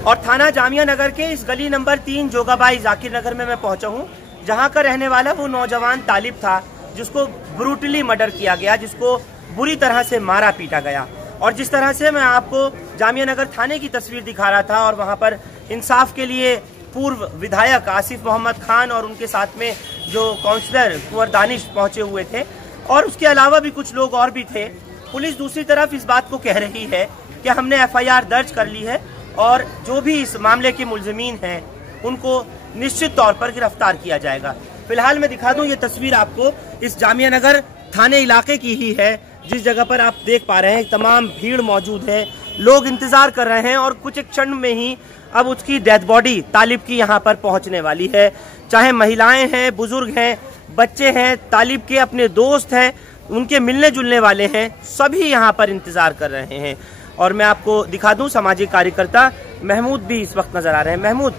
और थाना जामिया नगर के इस गली नंबर 3 जोगाबाई जाकिर नगर में मैं पहुंचा हूं, जहां का रहने वाला वो नौजवान तालिब था जिसको ब्रूटली मर्डर किया गया, जिसको बुरी तरह से मारा पीटा गया। और जिस तरह से मैं आपको जामिया नगर थाने की तस्वीर दिखा रहा था और वहां पर इंसाफ के लिए पूर्व विधायक आसिफ मोहम्मद खान और उनके साथ में जो काउंसलर कुंवर दानिश पहुंचे हुए थे और उसके अलावा भी कुछ लोग और भी थे। पुलिस दूसरी तरफ इस बात को कह रही है कि हमने FIR दर्ज कर ली है और जो भी इस मामले के मुलजमीन हैं उनको निश्चित तौर पर गिरफ्तार किया जाएगा। फिलहाल मैं दिखा दूं ये तस्वीर आपको इस जामिया नगर थाने इलाके की ही है, जिस जगह पर आप देख पा रहे हैं तमाम भीड़ मौजूद है, लोग इंतजार कर रहे हैं और कुछ एक क्षण में ही अब उसकी डेथ बॉडी तालिब की यहाँ पर पहुँचने वाली है। चाहे महिलाएं हैं, बुजुर्ग हैं, बच्चे हैं, तालिब के अपने दोस्त हैं, उनके मिलने जुलने वाले हैं, सभी यहाँ पर इंतजार कर रहे हैं। और मैं आपको दिखा दूं सामाजिक कार्यकर्ता महमूद भी इस वक्त नजर आ रहे हैं। महमूद,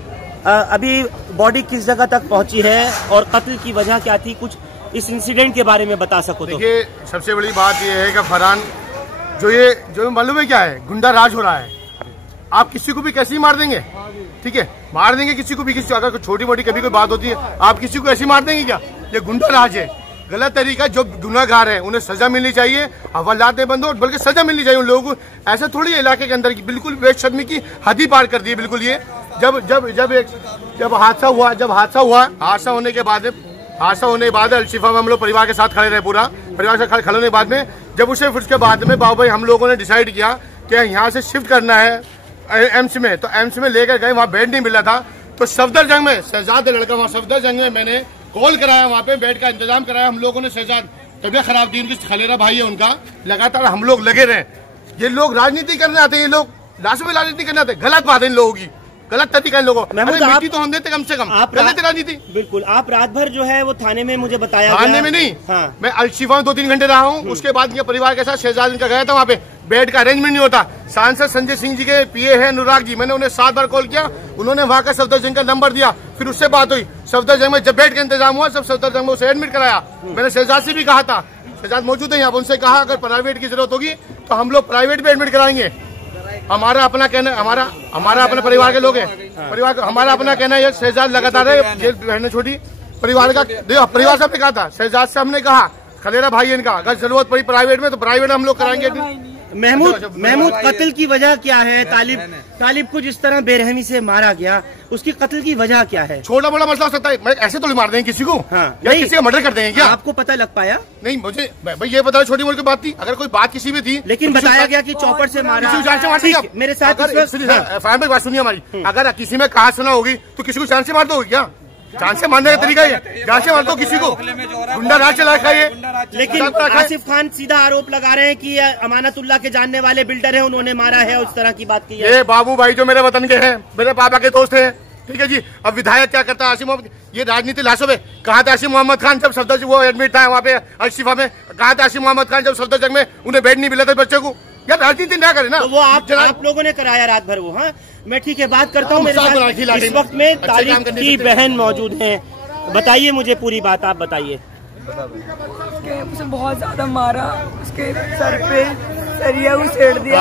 अभी बॉडी किस जगह तक पहुंची है और कत्ल की वजह क्या थी, कुछ इस इंसिडेंट के बारे में बता सको तो। देखिए, सबसे बड़ी बात यह है कि फरहान जो मालूम है क्या है, गुंडा राज हो रहा है। आप किसी को भी कैसे ही मार देंगे, ठीक है, मार देंगे किसी को भी। किसी अगर छोटी मोटी कभी कोई बात होती है, आप किसी को ऐसे मार देंगे क्या? ये गुंडा राज है, गलत तरीका। जो गुनाहगार है उन्हें सजा मिलनी चाहिए, हवालात नहीं बंद हो, बल्कि सजा मिलनी चाहिए उन लोगों को। ऐसा थोड़ी इलाके के अंदर की बिल्कुल बेशर्मी की हद ही पार कर दी है बिल्कुल। ये जब हादसा होने के बाद अल-शिफा में हम लोग परिवार के साथ खड़े रहे, पूरा परिवार के साथ खड़े होने के बाद में जब उसके बाद में बाबू भाई हम लोगों ने डिसाइड किया कि यहाँ से शिफ्ट करना है एम्स में, तो एम्स में लेकर गए, वहाँ बेड नहीं मिला था। तो सफदरजंग में शहजाद लड़का, वहाँ सफदरजंग में मैंने कॉल कराया, वहाँ पे बेड का इंतजाम कराया हम लोगों ने। शहजाद तबियत खराब थी उनकी, खलेरा भाई है उनका, लगातार हम लोग लगे रहे। ये लोग राजनीति करने आते हैं, ये लोग लाशों में राजनीति करने आते हैं। गलत बात है इन लोगों की, गलत तरीका इन लोगों। मिट्टी तो हम देते कम से कम, आप राजनीति। बिल्कुल, आप रात भर जो है वो थाने में मुझे बताया थाने में नहीं, हाँ। मैं अल-शिफा में 2-3 घंटे रहा हूँ। उसके बाद परिवार के साथ शहजाद इनका गया था, वहाँ पे बेड का अरेंजमेंट नहीं होता। सांसद संजय सिंह जी के PA है अनुराग जी, मैंने उन्हें 7 बार कॉल किया, उन्होंने वहाँ का सफदरजंग का नंबर दिया, फिर उससे बात हुई। सफदरजंग में जब बेड का इंतजाम हुआ, सब सफदरजंग में उसे एडमिट कराया। मैंने शहजाद से भी कहा था, शहजाद मौजूद है यहाँ, उनसे कहा अगर प्राइवेट की जरूरत होगी तो हम लोग प्राइवेट में एडमिट कराएंगे। हमारा अपना कहना, हमारा अपने परिवार के लोग हैं, परिवार हमारा अपना कहना है। शहजाद लगातार है, ये बहन छोटी परिवार का, परिवार से कहा था, शहजाद से हमने कहा खलेरा भाई इनका अगर जरूरत पड़ी प्राइवेट में तो प्राइवेट में हम लोग कराएंगे। महमूद, कत्ल की वजह क्या है? तालिब को जिस तरह बेरहमी से मारा गया, उसकी कत्ल की वजह क्या है? छोटा बड़ा मसला हो सकता है, ऐसे तो नहीं मार देंगे किसी को, हाँ। या किसी का मर्डर कर देंगे क्या? आपको पता लग पाया? नहीं, मुझे भाई ये बताया छोटी मोटी बात थी, अगर कोई बात किसी भी थी, लेकिन बताया गया कि चौपट से मारा। मेरे साथ बात सुनिए हमारी, अगर किसी में कहा सुना होगी तो किसी को जान से मार दोगे क्या? जान से मारने का तरीका है, जान से मार दो किसी को, गुंडा राज चला रखा है। लेकिन आसिफ खान सीधा आरोप लगा रहे हैं कि अमानतुल्लाह के जानने वाले बिल्डर हैं, उन्होंने मारा है, उस तरह की बात की है। ये बाबू भाई जो मेरे वतन के हैं, मेरे पापा के दोस्त हैं, ठीक है जी। अब विधायक क्या करता है आसिफ मोहम्मद, ये राजनीति लाशों में कहा था आसिफ मोहम्मद खान जब सफदरजंग वो एडमिट था वहाँ पे अल-शिफा में, कहा था आसिफ मोहम्मद खान जब सफदरजंग में उन्हें बेड नहीं मिला था बच्चे को। यार राजनीति ना करे ना, तो वो आप लोगों ने कराया रात भर वो, हाँ मैं ठीक है बात करता हूँ। मेरे साथ इस वक्त में तालिब की बहन मौजूद है, बताइए मुझे पूरी बात, आप बताइए। उसे बहुत ज्यादा मारा, उसके सर पे सरिया उछेड़ दिया,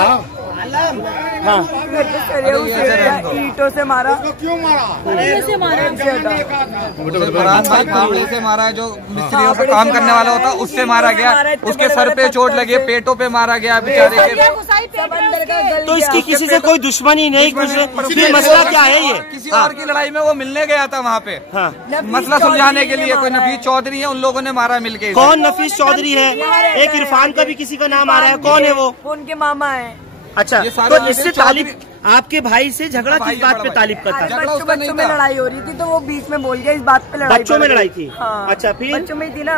हाँ सरिया उछेड़ दिया, ईंटों से मारा। क्यों मारा? से मारा फरहान भाई फावड़े से मारा है, जो मिस्त्रियों का काम करने वाला होता उससे मारा गया, उसके सर पे चोट लगी, पेटों पे मारा गया बेचारे के। तो इसकी किसी से कोई दुश्मनी नहीं, कुछ मसला क्या है? ये किसी और की लड़ाई में वो मिलने गया था वहाँ पे, मसला सुलझाने के लिए। कोई नफीस चौधरी है, उन लोगों ने मारा मिलके। कौन नफीस चौधरी है? एक इरफान का भी किसी का नाम आ रहा है, कौन है वो? उनके मामा है। अच्छा, तो इससे तालिब, आपके भाई से झगड़ा किस बात पे तालिब का था? बच्चों में लड़ाई हो रही थी तो वो बीच में बोल गया, इस बात पे लड़ाई। बच्चों में लड़ाई थी? हाँ। अच्छा, फिर बच्चों में थी ना,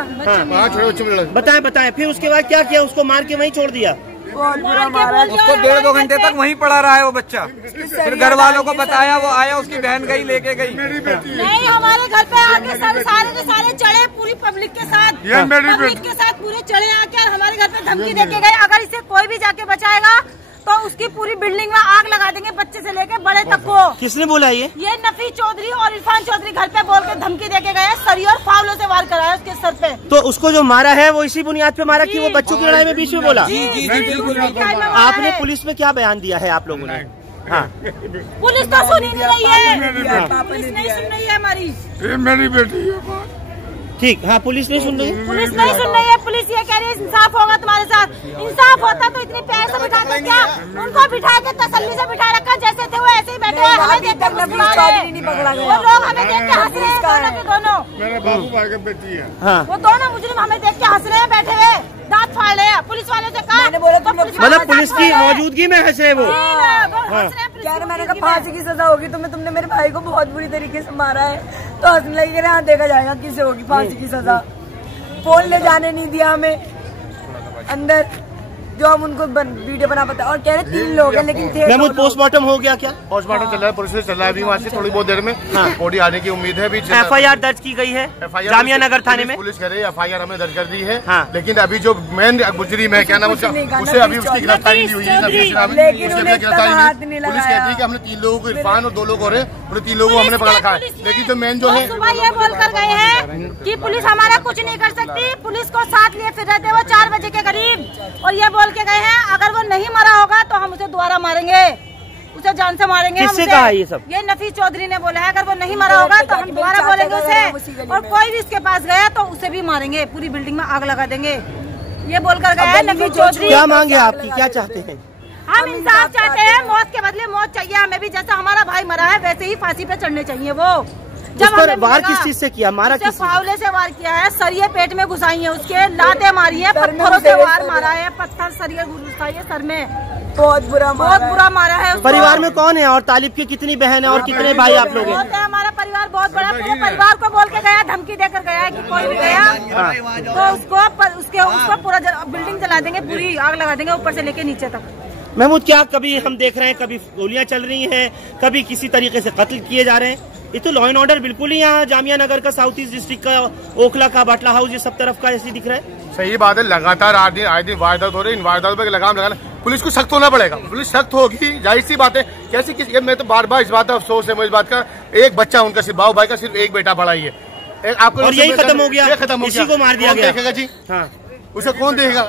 बताएं फिर उसके बाद क्या किया? उसको मार के वहीं छोड़ दिया? बहुत बुरा मारा। उसको 1.5-2 घंटे तक वहीं पड़ा रहा है वो बच्चा। फिर घर वालों को बताया, वो आया, उसकी बहन गई लेके गई। नहीं, हमारे घर पे आके सारे के सारे चढ़े, पूरी पब्लिक के साथ पूरे चढ़े आके हमारे घर पे धमकी देके गए, अगर इसे कोई भी जाके बचाएगा तो उसकी पूरी बिल्डिंग में आग लगा देंगे, बच्चे से लेके बड़े तक को। किसने बोला ये नफीस चौधरी और इरफान चौधरी घर पे बोल के धमकी देके गए, सरिया और फावलों से वार कराया उसके सर पे। तो उसको जो मारा है वो इसी बुनियाद पे मारा कि वो बच्चों की लड़ाई में बीच में बोला? जी, बिल्कुल। आपने पुलिस में क्या बयान दिया है आप लोगों ने? हाँ पुलिस तो सुन ही नहीं रही है, पुलिस नहीं सुन रही है हमारी। ये मेरी बेटी है। ठीक, हाँ पुलिस नहीं सुन रही है। पुलिस नहीं सुन रही है, पुलिस ये कह रही है इंसाफ होगा तुम्हारे साथ। इंसाफ होता तो इतनी पैसे बिठा के क्या, उनको बिठा के तसल्ली से बिठा रखा, जैसे थे वो ऐसे ही बैठे हैं। हमें देख कर वो लोग हमें देख के हंस रहे हैं, दोनों के दोनों। मेरे बाबू भाई की बेटी है। हाँ वो दोनों मुजरिम हमें देख के हंस रहे हैं, बैठे हुए दांत फाड़ रहे हैं। पुलिस वाले से कहा, मतलब पुलिस की मौजूदगी में हंस रहे वो। यार मैंने कहा फांसी की सजा होगी, तुमने मेरे भाई को बहुत बुरी तरीके से मारा है, तो हंसने लगी। हाँ देखा जाएगा किसे होगी फांसी की सजा। फोन ले जाने नहीं दिया हमें अंदर, जो हम उनको वीडियो बना पाते। और कह रहे 3 लोग हैं, लेकिन थे। महमूद पोस्टमार्टम हो गया क्या? पोस्टमार्टम चल रहा है, पुलिस से चल रहा है अभी वहाँ से थोड़ी बहुत देर में बॉडी आने की उम्मीद है। FIR दर्ज की गई है जामिया नगर थाने में। पुलिस कह रही है FIR हमने दर्ज कर दी है। हाँ। लेकिन अभी जो मेन मुजरिम है, क्या नाम उसका, उसे अभी उसकी गिरफ्तारी नहीं हुई है। पुलिस कहती है कि हमने 3 लोगों को, इरफान और 2 लोग और हैं, 3 लोगों को हमने पकड़ रखा है। लेकिन जो मेन जो है, सुबह ये बोल कर गए हैं कि पुलिस हमारा कुछ नहीं कर सकती। पुलिस को साथ लिए फिर रहे थे वो 4 बजे के करीब, और ये बोल के गए हैं अगर वो नहीं मरा होगा तो हम उसे दोबारा मारेंगे, उसे जान से मारेंगे। किससे कहा ये सब? ये नफीस चौधरी ने बोला है, अगर वो नहीं मरा होगा तो हम दोबारा बोलेंगे उसे, और कोई भी इसके पास गया तो उसे भी मारेंगे, पूरी बिल्डिंग में आग लगा देंगे। ये बोलकर गया है नफीस चौधरी। क्या मांगे आपकी, क्या चाहते हैं? हम इंसाफ चाहते हैं, मौत के बदले मौत चाहिए हमें भी। जैसा हमारा भाई मरा है वैसे ही फांसी पे चढ़ने चाहिए वो। उस पर वार किस चीज से किया, मारा किस? फावले से वार किया है, सरिये पेट में घुसाई है, उसके लाते मारी है, पत्थरों से वार मारा है, पत्थर सरिये घुसाई है सर में, बहुत बुरा मारा है। परिवार में कौन है और तालिब की कितनी बहन है और कितने भाई आप लोग हैं? हमारा परिवार बहुत बड़ा, पूरे परिवार को बोल के गया, धमकी देकर गया है कि कोई भी गया तो उसको पूरा बिल्डिंग जला देंगे, पूरी आग लगा देंगे ऊपर से लेके नीचे तक। महमूद, क्या कभी हम देख रहे हैं कभी गोलियां चल रही हैं, कभी किसी तरीके से कत्ल किए जा रहे हैं। ये तो लॉ एंड ऑर्डर बिल्कुल ही यहाँ जामिया नगर का, साउथ ईस्ट डिस्ट्रिक्ट का, ओखला का, बाटला हाउस, ये सब तरफ का ऐसे दिख रहा है। सही बात है, लगातार आए दिन वारदात हो रही है। इन वारदातों पर लगाम लगाना, पुलिस को सख्त होना पड़ेगा। पुलिस सख्त होगी, जाहिर सी बात है। कैसे किसी, मैं तो बार बार इस बात का अफसोस है मुझे इस बात का, एक बच्चा उनका, सिर्फ बाबू भाई का सिर्फ एक बेटा पड़ा ही है। आपको और यही खत्म हो गया, इसी को मार दिया गया। देखेगा जी, हाँ उसे कौन देखेगा?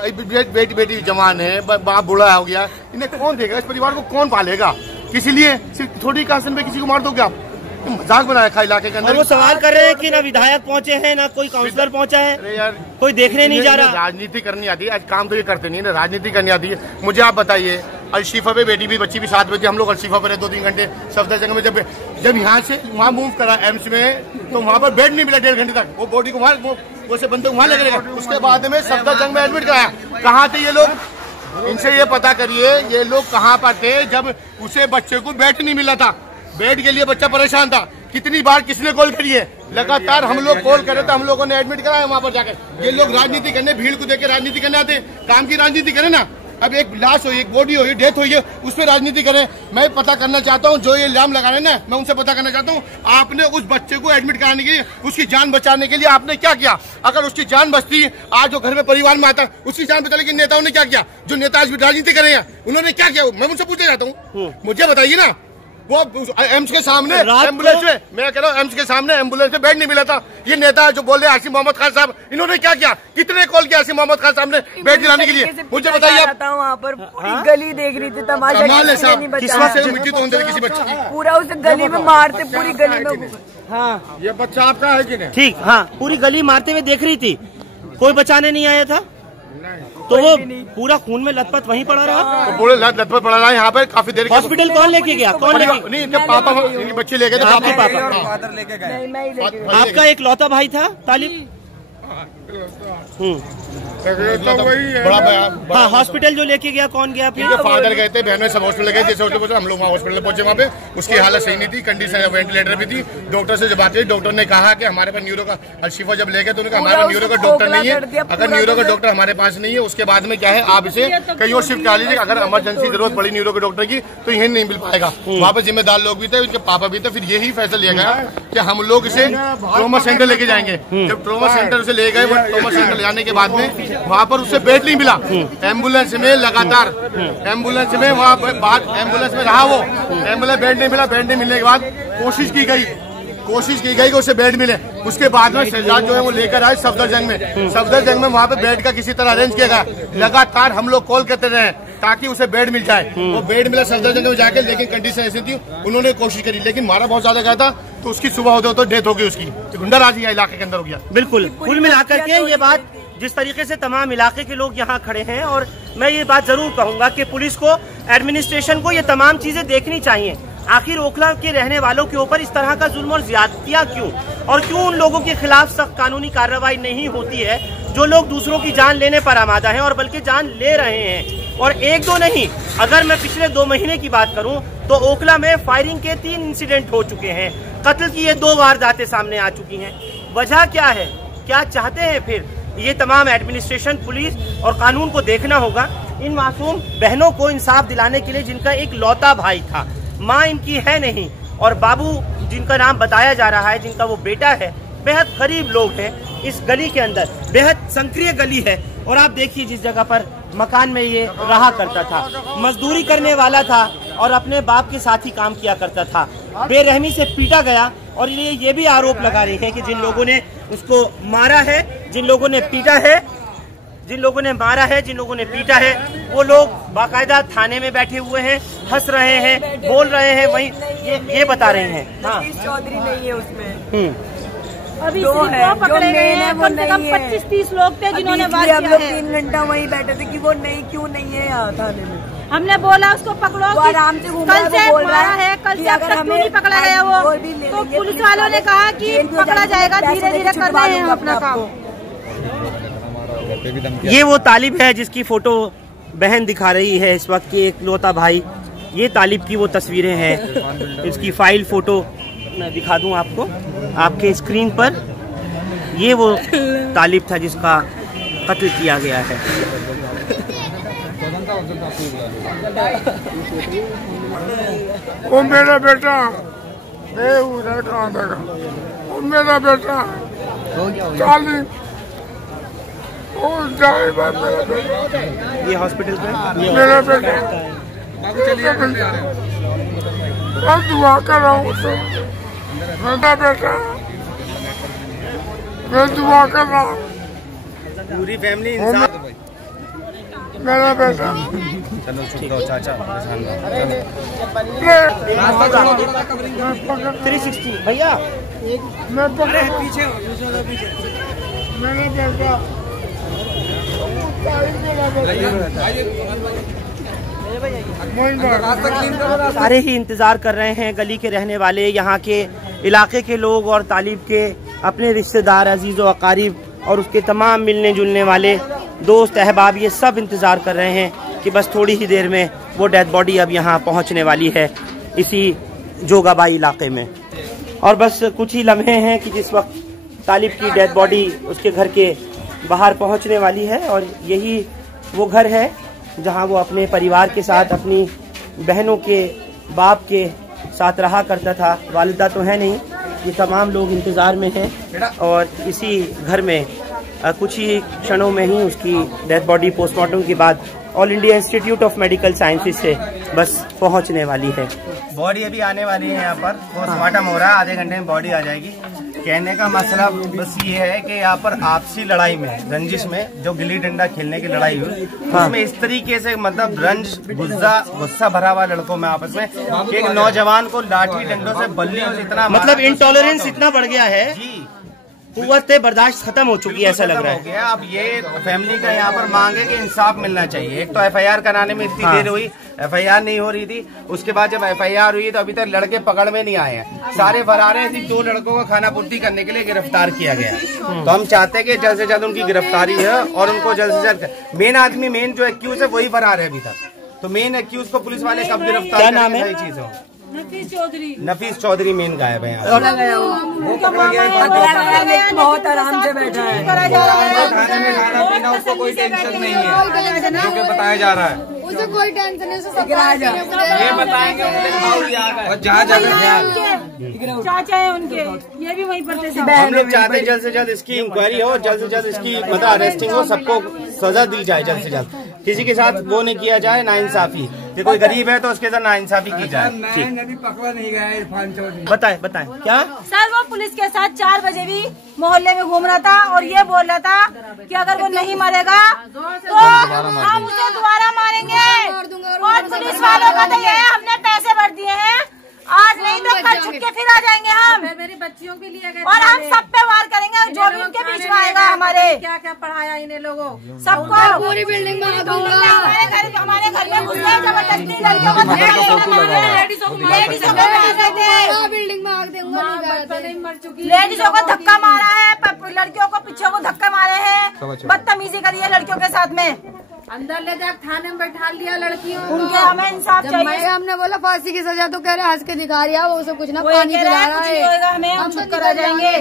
बेटी जवान है, बाप बूढ़ा हो गया, इन्हें कौन देखेगा? इस परिवार को कौन पालेगा? किसी लिए सिर्फ थोड़ी कासन पे किसी को मार दोगे आप? मजाक बनाया खा इलाके के अंदर। और वो सवाल कर रहे हैं कि ना विधायक पहुंचे हैं, ना कोई काउंसलर पहुंचा है। अरे यार, कोई देखने नहीं जा रहा। राजनीति करनी आती है, आज काम तो ये करते नहीं है, राजनीति करनी आती है। मुझे आप बताइए, अलशीफा पे बेटी भी, बच्ची भी 7 बजे हम लोग अलशीफा पे रहे 2-3 घंटे सफदरजंग में। जब यहाँ से वहाँ मूव करा एम्स में, तो वहाँ पर बेड नहीं मिला 1.5 घंटे तक। वो बॉडी को वहाँ, वो से बंदे वहाँ लगे रहे। उसके बाद में सफदरजंग में एडमिट कराया। कहाँ थे ये लोग? इनसे ये पता करिए ये लोग कहाँ पर थे जब उसे बच्चे को बेड नहीं मिला था। बेड के लिए बच्चा परेशान था। कितनी बार किसने कॉल करी है? लगातार हम लोग कॉल करे तो हम लोगों ने एडमिट कराया वहाँ पर जाकर। ये लोग राजनीति करने, भीड़ को देकर राजनीति करने आते, काम की राजनीति करें ना। अब एक लाश हुई, एक बॉडी हुई, डेथ हुई है, उस पर राजनीति करें। मैं पता करना चाहता हूँ, जो ये इल्जाम लगा रहे हैं ना, मैं उनसे पता करना चाहता हूँ, आपने उस बच्चे को एडमिट कराने के लिए, उसकी जान बचाने के लिए आपने क्या किया? अगर उसकी जान बचती, आज जो घर में परिवार में आता, उसकी जान बचा। लेकिन नेताओं ने क्या किया? जो नेता आज राजनीति कर रहे हैं, उन्होंने क्या किया? मैं उनसे पूछना चाहता हूँ, मुझे बताइए ना। वो एम्स के सामने एम्बुलेंस में, मैं कह रहा हूँ एम्स के सामने एम्बुलेंस में बेड नहीं मिला था। ये नेता जो बोल रहे आसिम मोहम्मद खान साहब, इन्होंने क्या किया? कितने कॉल किया आसिम मोहम्मद खान साहब ने बेड दिलाने के लिए? मुझे बताइए आप। वहाँ पर पूरी गली देख रही थी तमाशा, मिट्टी तो किसी बच्चे की पूरा उसे गली में मारते, पूरी गली में। हाँ, ये बच्चा आपका है कि नहीं? ठीक, हाँ, पूरी गली मारते हुए देख रही थी, कोई बचाने नहीं आया था। तो वो पूरा खून में लथपथ वहीं पड़ा रहा। तो पूरे लथपथ पड़ा रहा। यहाँ पर काफी देर हॉस्पिटल कौन लेके गया? कौन लेके? नहीं, इनके पापा, इनके बच्चे लेके थे। आपके पापा? फादर लेके गए। आपका एक लौता भाई था तालिब? बड़ा हाँ, हॉस्पिटल जो लेके गया कौन गया? इनके फादर गए थे, बहनों सब हॉस्पिटल गए। जैसे हॉस्पिटल हम लोग वहाँ हॉस्पिटल पहुंचे, वहाँ पे उसकी हालत सही नहीं थी, कंडीशन वेंटिलेटर भी थी। डॉक्टर से जब बात हुई, डॉक्टर ने कहा कि हमारे पास न्यूरो का, अलशीफा जब ले गए तो उन्होंने कहा हमारे न्यूरो का डॉक्टर नहीं है। अगर न्यूरो का डॉक्टर हमारे पास नहीं है, उसके बाद में क्या है, आप इसे कहीं और शिफ्ट करा लीजिए। अगर इमरजेंसी जरूरत पड़ी न्यूरो के डॉक्टर की तो यही नहीं मिल पाएगा। वहाँ पे जिम्मेदार लोग भी थे, उनके पापा भी थे। फिर यही फैसला लिया गया कि हम लोग इसे ट्रॉमा सेंटर लेके जाएंगे। जब ट्रॉमा सेंटर से ले गए, ट्रॉमा सेंटर ले जाने के बाद में वहाँ पर उससे बेड नहीं मिला। एम्बुलेंस में लगातार, एम्बुलेंस में वहाँ बात, एम्बुलेंस में रहा वो, एम्बुलेंस बेड नहीं मिला। बेड नहीं मिलने के बाद कोशिश की गई कि उसे बेड मिले। उसके बाद में शहजाद जो है वो लेकर आए सफदरजंग में। सफदरजंग में वहाँ पे बेड का किसी तरह अरेंज किया गया। लगातार हम लोग कॉल करते रहे, ताकि उसे बेड मिल जाए। वो बेड मिला सफदरजंग में जाके, लेकिन कंडीशन ऐसी थी, उन्होंने कोशिश करी लेकिन मारा बहुत ज्यादा गया था, तो उसकी सुबह होते होते डेथ हो गई उसकी। गुंडा राज इलाके के अंदर हो गया। बिल्कुल, कुल मिलाकर के ये बात जिस तरीके से तमाम इलाके के लोग यहाँ खड़े हैं, और मैं ये बात जरूर कहूंगा कि पुलिस को, एडमिनिस्ट्रेशन को ये तमाम चीजें देखनी चाहिए। आखिर ओखला के रहने वालों के ऊपर इस तरह का जुल्म और ज्यादतियां क्यों, और क्यों उन लोगों के खिलाफ सख्त कानूनी कार्रवाई नहीं होती है जो लोग दूसरों की जान लेने पर आमादा हैं और बल्कि जान ले रहे हैं। और एक दो नहीं, अगर मैं पिछले 2 महीने की बात करूं तो ओखला में फायरिंग के 3 इंसिडेंट हो चुके हैं, कत्ल की ये 2 वारदातें सामने आ चुकी हैं। वजह क्या है, क्या चाहते हैं फिर? ये तमाम एडमिनिस्ट्रेशन, पुलिस और कानून को देखना होगा। इन मासूम बहनों को इंसाफ दिलाने के लिए, जिनका एक लौता भाई था, माँ इनकी है नहीं, और बाबू जिनका नाम बताया जा रहा है, जिनका वो बेटा है, बेहद गरीब लोग हैं। इस गली के अंदर बेहद संक्रिय गली है, और आप देखिए जिस जगह पर मकान में ये रहा करता था, मजदूरी करने वाला था और अपने बाप के साथ ही काम किया करता था, बेरहमी से पीटा गया। और ये भी आरोप लगा रहे हैं कि जिन लोगों ने उसको मारा है, जिन लोगों ने पीटा है, जिन लोगों ने मारा है, जिन लोगों ने पीटा है, वो लोग बाकायदा थाने में बैठे हुए हैं, हंस रहे हैं, बोल रहे हैं, वही ये बता रहे हैं। हाँ, चौधरी नहीं है उसमें, अभी दो है, पकड़े गए हैं, कम से कम 25-30 लोग थे जिन्होंने वार किया है। 3 घंटा वहीं बैठे थे कि वो नहीं, क्यों नहीं है यहाँ थाने में। हमने बोला उसको पकड़ो, आराम से कल से मारा है, कल से अब तक क्यों नहीं पकड़ा गया वो, तो पुलिस वालों ने कहा कि पकड़ा जाएगा, धीरे धीरे कर रहे हैं अपना काम। ये वो तालिब है जिसकी फोटो बहन दिखा रही है इस वक्त की, एक लौता भाई। ये तालिब की वो तस्वीरें हैं, इसकी फाइल फोटो मैं दिखा दूं आपको आपके स्क्रीन पर। ये वो तालिब था जिसका कत्ल किया गया है। वो मेरा बेटा, कहाँ देखा, वो मेरा बेटा तालिब, ये हॉस्पिटल पे मेरा बेटा, मैं दुआ कर रहा हूँ तो मेरा बेटा, मैं दुआ कर रहा हूँ, पूरी फैमिली इंसान। मेरा बेटा। चलो ठीक हो चाचा, 360 भैया, मैं पीछे मेरा बेटा, सारे ही इंतजार कर रहे हैं, गली के रहने वाले, यहाँ के इलाके के लोग और तालिब के अपने रिश्तेदार, अजीज व अकारीब और उसके तमाम मिलने जुलने वाले दोस्त अहबाब, ये सब इंतजार कर रहे हैं कि बस थोड़ी ही देर में वो डेड बॉडी अब यहाँ पहुँचने वाली है इसी जोगाबाई इलाके में। और बस कुछ ही लम्हे हैं कि जिस वक्त तालिब की डेड बॉडी उसके घर के बाहर पहुँचने वाली है, और यही वो घर है जहाँ वो अपने परिवार के साथ, अपनी बहनों के बाप के साथ रहा करता था। वालिदा तो है नहीं, ये तमाम लोग इंतज़ार में हैं, और इसी घर में कुछ ही क्षणों में ही उसकी डेथ बॉडी पोस्टमार्टम के बाद all India institute of medical sciences से बस पहुंचने वाली है। बॉडी अभी आने वाली है, यहाँ पर पोस्टमार्टम हो रहा है, आधे घंटे में बॉडी आ जाएगी। कहने का मसला बस ये है कि यहाँ पर आपसी लड़ाई में, रंजिश में, जो गिल्ली डंडा खेलने की लड़ाई हुई, उसमें इस तरीके से मतलब गुस्सा भरा हुआ लड़कों में आपस में कि एक नौजवान को लाठी डंडों से बल्लियों से इतना मतलब इंटॉलरेंस इतना बढ़ गया है जी, कुव्वत बर्दाश्त खत्म हो चुकी है, ऐसा लग रहा है। अब ये फैमिली का यहाँ पर मांग है कि इंसाफ मिलना चाहिए। एक तो एफआईआर कराने में इतनी देर हुई, एफआईआर नहीं हो रही थी, उसके बाद जब एफआईआर हुई तो अभी तक लड़के पकड़ में नहीं आए हैं, सारे फरार हैं। सिर्फ 2 लड़कों को खाना पूर्ति करने के लिए गिरफ्तार किया गया है। तो हम चाहते हैं कि जल्द से जल्द उनकी गिरफ्तारी है और उनको जल्द से जल्द, मेन आदमी, मेन जो एक्यूज है वही फरार है अभी तक, तो मेन एक्यूज को पुलिस वाले कब गिरफ्तार क्या नाम है? चीज हो, नफीस चौधरी मेन गायब है यहाँ। बहुत आराम से बैठा है, खाने में खाना पीना उसको कोई टेंशन नहीं है, जो कि बताया जा रहा है। उसे कोई टेंशन नहीं, ये बताएंगे और जहाँ जगह चाचा है उनके, ये भी वहीं पर थे। हम लोग चाहते हैं जल्द से जल्द इसकी इंक्वायरी हो, जल्द से जल्द इसकी मतलब अरेस्टिंग हो, सबको सजा दी जाए जल्द से जल्द। किसी के साथ वो नहीं किया जाए नाइंसाफी, कि कोई गरीब है तो उसके साथ नाइंसाफी की जाए। नदी पकड़ा नहीं गया इरफान चौधरी। बताएं बताएं क्या सर, वो पुलिस के साथ 4 बजे भी मोहल्ले में घूम रहा था और ये बोल रहा था कि अगर वो नहीं मरेगा तो हम उसे दोबारा मारेंगे। और पुलिस वालों का तो ये है, हमने पैसे भर दिए हैं, आज नहीं तो कल छुट के फिर आ जाएंगे हम। मेरी बच्चियों के लिए और हम सब पे वार करेंगे, जो भी उनके बीच में आएगा। हमारे क्या क्या पढ़ाया इन्हें लोगों सबको, पूरी बिल्डिंग में हमारे घर में घुस गए जबरदस्ती, लड़कियों को बिल्डिंग में आग देंगे, लेडीजों को धक्का मारा है, लड़कियों को पीछे को धक्का मारे हैं, बदतमीजी करी है लड़कियों के साथ में, अंदर ले जाकर थाने में बैठा लिया लड़कियों। उनके हमें इंसाफ चाहिए। हमने बोला फांसी की सजा तो कह रहे हंस के दिखा रहा है, वो सब कुछ ना पानी पिला रहा है, हमें हम चुप करा जाएंगे।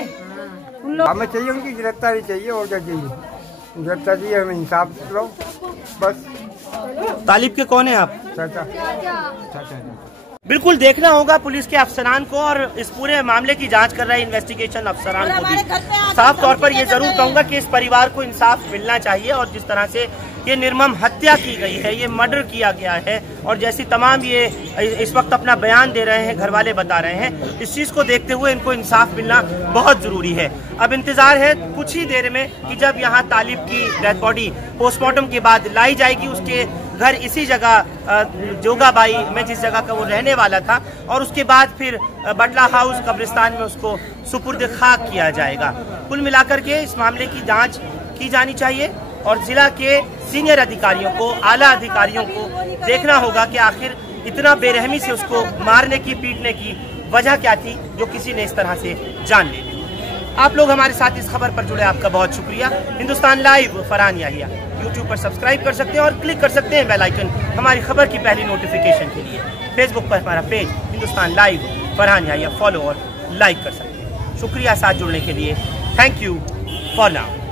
हमें चाहिए उनकी गिरफ्तारी चाहिए, और क्या चाहिए, गिरफ्तारी, हमें इंसाफ दो बस। तालिब के कौन है आप? चाचा। बिल्कुल देखना होगा पुलिस के अफसरान को और इस पूरे मामले की जांच कर रहे इन्वेस्टिगेशन अफसरान को भी। साफ तौर पर ये जरूर कहूंगा कि इस परिवार को इंसाफ मिलना चाहिए, और जिस तरह से ये निर्मम हत्या की गई है, ये मर्डर किया गया है, और जैसी तमाम ये इस वक्त अपना बयान दे रहे हैं, घर वाले बता रहे हैं, इस चीज को देखते हुए इनको इंसाफ मिलना बहुत जरूरी है। अब इंतजार है कुछ ही देर में कि जब यहाँ तालिब की डेड बॉडी पोस्टमार्टम के बाद लाई जाएगी, उसके घर इसी जगह जोगाबाई में जिस जगह का वो रहने वाला था, और उसके बाद फिर बटला हाउस कब्रिस्तान में उसको सुपुर्द खाक किया जाएगा। कुल मिलाकर के इस मामले की जांच की जानी चाहिए, और जिला के सीनियर अधिकारियों को, आला अधिकारियों को देखना होगा कि आखिर इतना बेरहमी से उसको मारने की, पीटने की वजह क्या थी जो किसी ने इस तरह से जान ले ली। आप लोग हमारे साथ इस खबर पर जुड़े, आपका बहुत शुक्रिया। हिंदुस्तान लाइव फरहान याहिया यूट्यूब पर सब्सक्राइब कर सकते हैं और क्लिक कर सकते हैं बेल आइकन हमारी खबर की पहली नोटिफिकेशन के लिए। फेसबुक पर हमारा page Hindustan live Farhan Yahiya follow और लाइक कर सकते हैं। शुक्रिया साथ जुड़ने के लिए। Thank you for now.